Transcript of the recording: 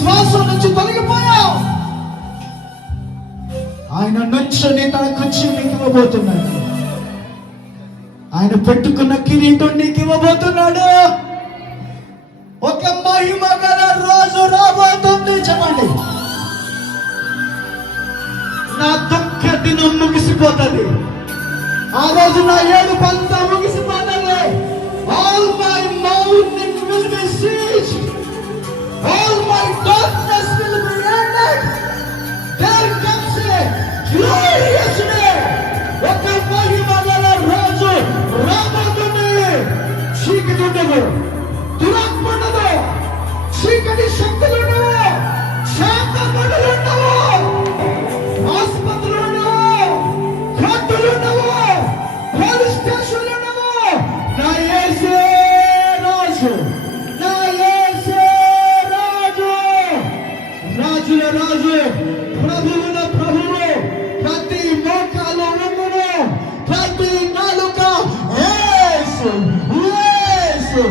విశ్వాసం నుంచి తొలగిపోయావు. ఆయన నుంచుని తన కుర్చీ నీకు ఇవ్వబోతున్నాడు. ఆయన పెట్టుకున్న కిరీటం నీకు ఇవ్వబోతున్నాడు. ఒక మహిమ గల రోజు రాబోతుంది. చెప్పండి, నా దుఃఖ దినం ముగిసిపోతుంది. ఆ రోజు నా ఏడుపంతా ముగిసిపోతుంది. All my mourning will be ceased. All my darkness will be ended. There comes a glorious day. ఒక మహిమ గల రోజు రాబోతుంది. చీకటి ఉండదు, దురాత్మ ఉండదు, చీకటి శక్తులు ఉండవు, శాపములు ఉండవు, ఆసుపత్రులు ఉండవు, కోర్టులు ఉండవు, పోలీస్ స్టేషన్లు ఉండవు. నా యేసే రాజు, నా యేసే రాజు, రాజుల రాజు, ప్రభువుల ప్రభువు. ప్రతి మోకాలు వంగును, ప్రతి నాలుక యేసు యేసు